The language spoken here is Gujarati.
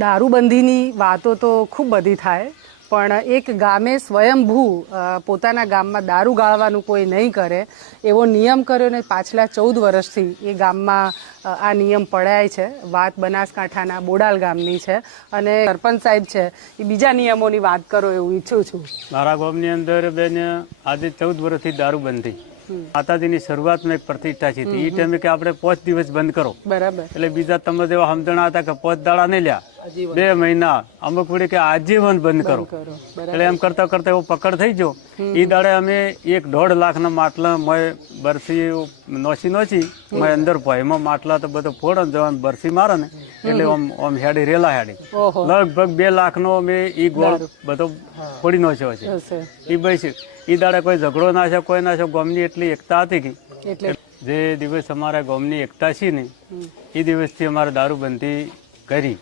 દારૂબંધીની વાતો તો ખૂબ બધી થાય, પણ એક ગામે સ્વયંભૂ પોતાના ગામમાં દારૂ ગાળવાનું કોઈ નહીં કરે એવો નિયમ કર્યો ને પાછલા 14 વર્ષથી એ ગામમાં આ નિયમ પડાય છે. વાત બનાસકાંઠાના બોડાલ ગામની છે અને સરપંચ સાહેબ છે એ બીજા નિયમોની વાત કરો એવું ઈચ્છું છું. મારા ગામની અંદર બેન આજે 14 વર્ષથી દારૂબંધી માતાજીની શરૂઆતમાં એક પ્રતિષ્ઠા છે એ ટાઈમે કે આપણે 5 દિવસ બંધ કરો, બરાબર. એટલે બીજા તમે જેવા સમજણા હતા કે 5 દાડા નહીં લ્યા 2 મહિના અમુક વડે કે આજીવન બંધ કરો. એટલે એમ કરતા કરતા એવો પકડ થઈ ગયો. એ દાડે અમે 1.5 લાખના માટલા બરસી નોચી મેં અંદર ભાઈમાં માટલા તો બધો ફોડો જવાનું બરસી મારે ને એટલે આમ હેડી રેલા હેડી લગભગ 2 લાખનો અમે ઈ ગોળ બધો ફોડી નોચ્યો છે. એ ભાઈ એ દાડે કોઈ ઝઘડો ના છે, કોઈ ના છે. ગામની એટલી એકતા હતી કે જે દિવસ અમારા ગામની એકતા છે ને એ દિવસથી અમારે દારૂબંધી કરી.